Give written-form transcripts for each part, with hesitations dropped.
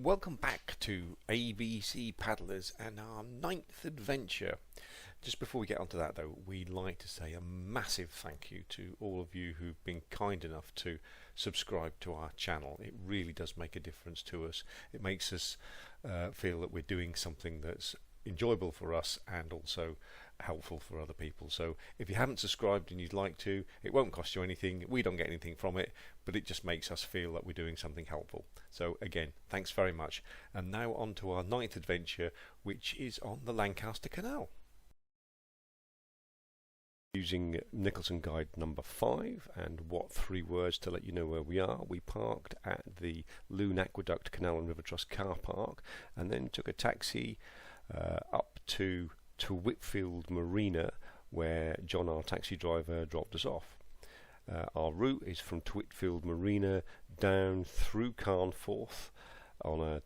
Welcome back to ABC Paddlers and our 9th adventure. Just before we get onto that though, we'd like to say a massive thank you to all of you who've been kind enough to subscribe to our channel. It really does make a difference to us. It makes us feel that we're doing something that's enjoyable for us and also helpful for other people. So if you haven't subscribed and you'd like to, it won't cost you anything, we don't get anything from it, but it just makes us feel that we're doing something helpful. So again, thanks very much. And now on to our 9th adventure, which is on the Lancaster Canal. Using Nicholson Guide number 5, and what 3 words to let you know where we are. We parked at the Loon Aqueduct Canal and River Trust car park and then took a taxi up to Tewitfield Marina, where John, our taxi driver, dropped us off. Our route is from Tewitfield Marina down through Carnforth on a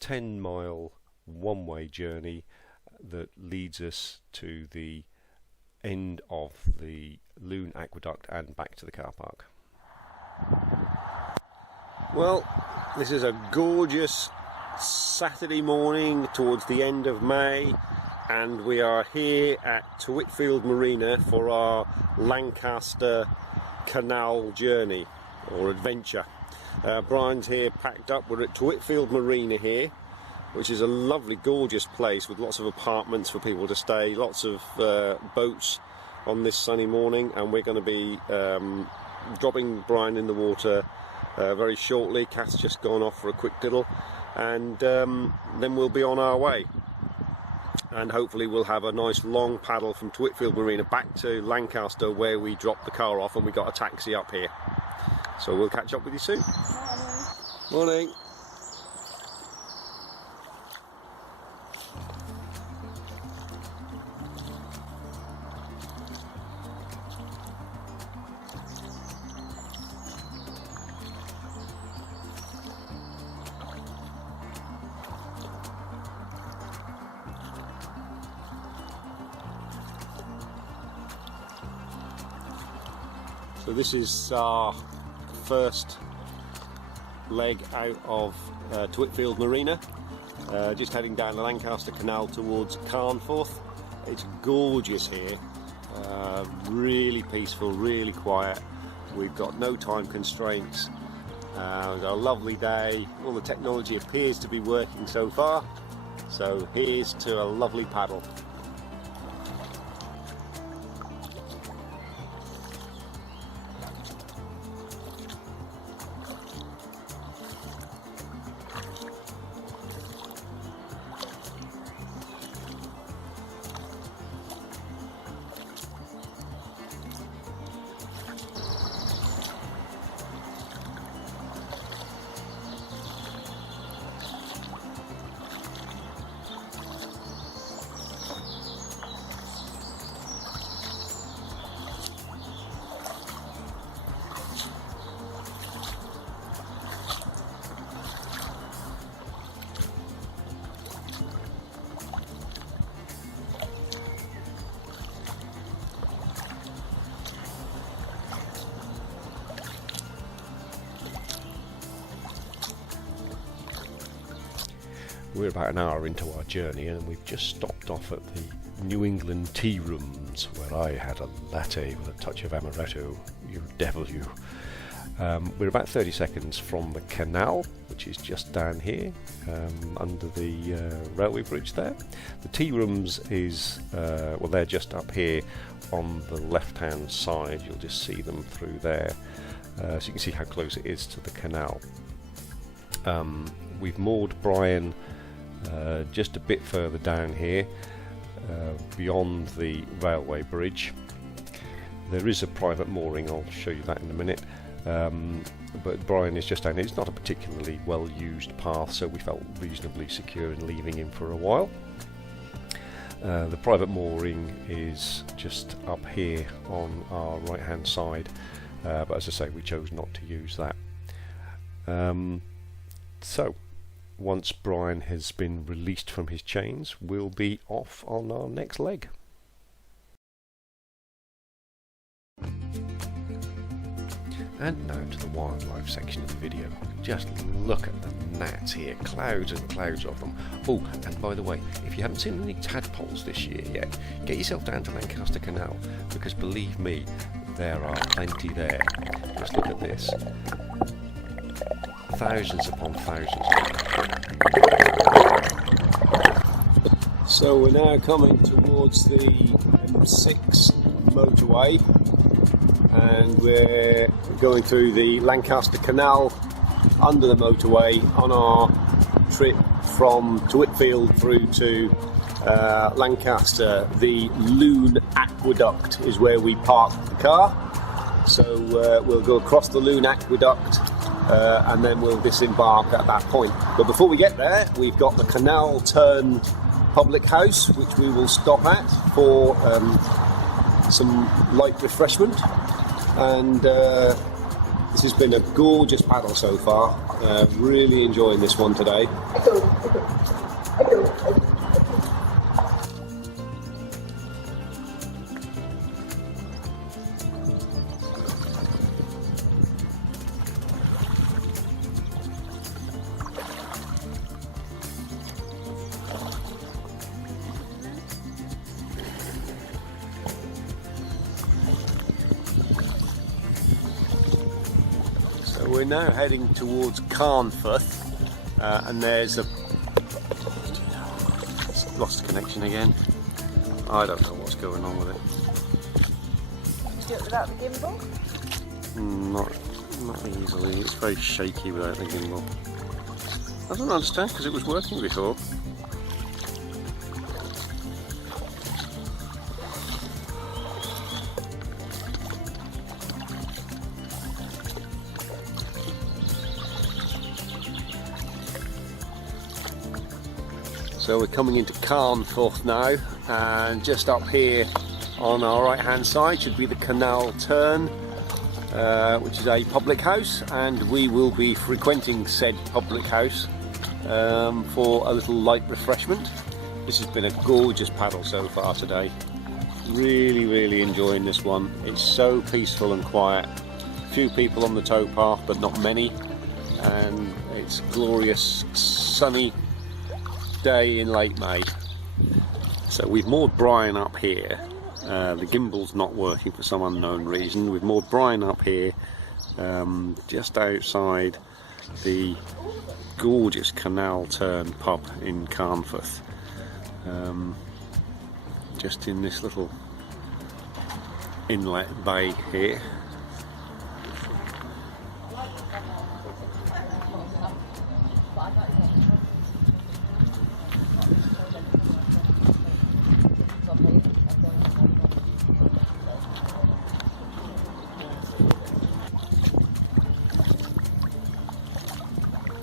10-mile one-way journey that leads us to the end of the Loon Aqueduct and back to the car park. Well, this is a gorgeous Saturday morning towards the end of May, and we are here at Tewitfield Marina for our Lancaster Canal journey or adventure. Brian's here packed up. We're at Tewitfield Marina here, which is a lovely, gorgeous place with lots of apartments for people to stay, lots of boats on this sunny morning, and we're going to be dropping Brian in the water very shortly. Kath's just gone off for a quick diddle, and then we'll be on our way. And hopefully we'll have a nice long paddle from Tewitfield Marina back to Lancaster, where we dropped the car off and we got a taxi up here. So we'll catch up with you soon. Morning. Morning. So this is our first leg out of Tewitfield Marina, just heading down the Lancaster Canal towards Carnforth. It's gorgeous here, really peaceful, really quiet. We've got no time constraints. We've got a lovely day. All the technology appears to be working so far. So here's to a lovely paddle. We're about an hour into our journey and we've just stopped off at the New England Tea Rooms, where I had a latte with a touch of amaretto. You devil you. We're about 30 seconds from the canal, which is just down here under the railway bridge there. The Tea Rooms is, well, they're just up here on the left hand side. You'll just see them through there, so you can see how close it is to the canal. We've moored Brian just a bit further down here, beyond the railway bridge. There is a private mooring, I'll show you that in a minute, but Brian is just down here. It's not a particularly well used path, so we felt reasonably secure in leaving him for a while. The private mooring is just up here on our right hand side, but as I say, we chose not to use that. So once Brian has been released from his chains, we'll be off on our next leg. And now to the wildlife section of the video. Just look at the gnats here, clouds and clouds of them. Oh, and by the way, if you haven't seen any tadpoles this year yet, get yourself down to Lancaster Canal, because believe me, there are plenty there. Just look at this. Thousands upon thousands. So we're now coming towards the M6 motorway, and we're going through the Lancaster Canal under the motorway on our trip from Tewitfield through to Lancaster. The Loon Aqueduct is where we parked the car, so we'll go across the Loon Aqueduct and then we'll disembark at that point. But before we get there, we've got the Canal Turn public house, which we will stop at for some light refreshment. And this has been a gorgeous paddle so far. Really enjoying this one today. We're now heading towards Carnforth, and there's a lost connection again. I don't know what's going on with it. Can you do it without the gimbal? Not easily. It's very shaky without the gimbal. I don't understand, because it was working before. So we're coming into Carnforth now, and just up here on our right hand side should be the Canal Turn, which is a public house, and we will be frequenting said public house for a little light refreshment. This has been a gorgeous paddle so far today. Really enjoying this one. It's so peaceful and quiet. Few people on the towpath, but not many, and it's glorious sunny day in late May. So we've moored Brian up here. The gimbal's not working for some unknown reason. We've moored Brian up here just outside the gorgeous Canal Turn pub in Carnforth, just in this little inlet bay here.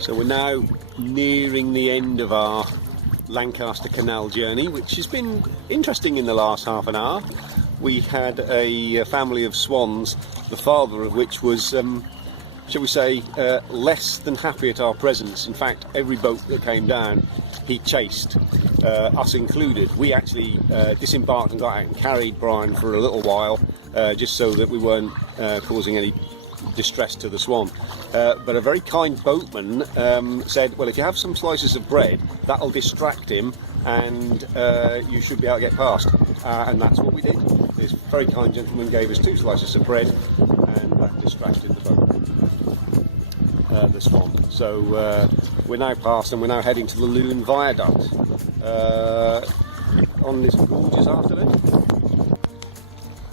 So we're now nearing the end of our Lancaster Canal journey, which has been interesting in the last half an hour. We had a family of swans, the father of which was, shall we say, less than happy at our presence. In fact, every boat that came down, he chased, us included. We actually disembarked and got out and carried Brian for a little while, just so that we weren't causing any distress to the swan. But a very kind boatman said, well, if you have some slices of bread, that'll distract him and you should be able to get past. And that's what we did. This very kind gentleman gave us 2 slices of bread, and that distracted the boat, the swan. So we're now past, and we're now heading to the Loon Viaduct on this gorgeous afternoon.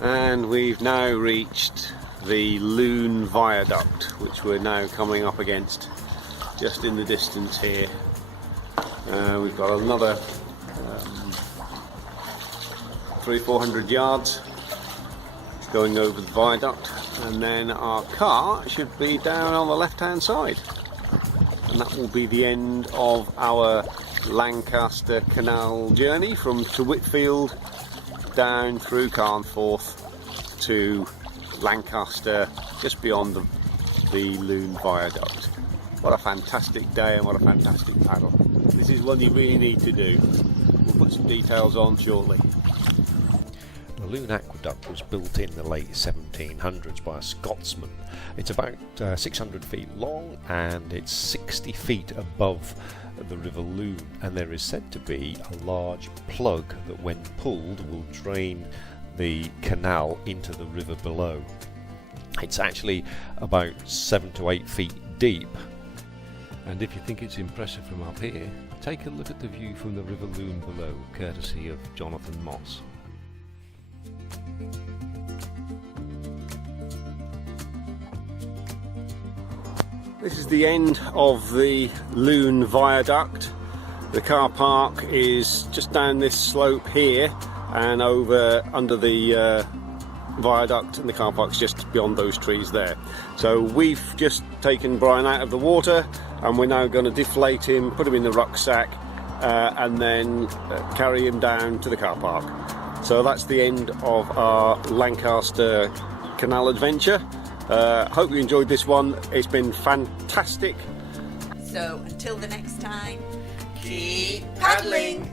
And we've now reached the Loon Viaduct, which we're now coming up against just in the distance here. We've got another 300-400 yards going over the viaduct, and then our car should be down on the left hand side, and that will be the end of our Lancaster Canal journey from Tewitfield down through Carnforth to Lancaster, just beyond the Loon Viaduct. What a fantastic day and what a fantastic paddle. This is one you really need to do. We'll put some details on shortly. the Loon Aqueduct was built in the late 1700s by a Scotsman. It's about 600 feet long and it's 60 feet above the River Loon, and there is said to be a large plug that when pulled will drain the canal into the river below. It's actually about 7 to 8 feet deep. And if you think it's impressive from up here, take a look at the view from the River Loon below, courtesy of Jonathan Moss. This is the end of the Loon Viaduct. The car park is just down this slope here and over under the viaduct, and the car park's just beyond those trees there. So we've just taken Brian out of the water and we're now going to deflate him, put him in the rucksack and then carry him down to the car park. So that's the end of our Lancaster canal adventure. Hope you enjoyed this one. It's been fantastic. So until the next time, keep paddling.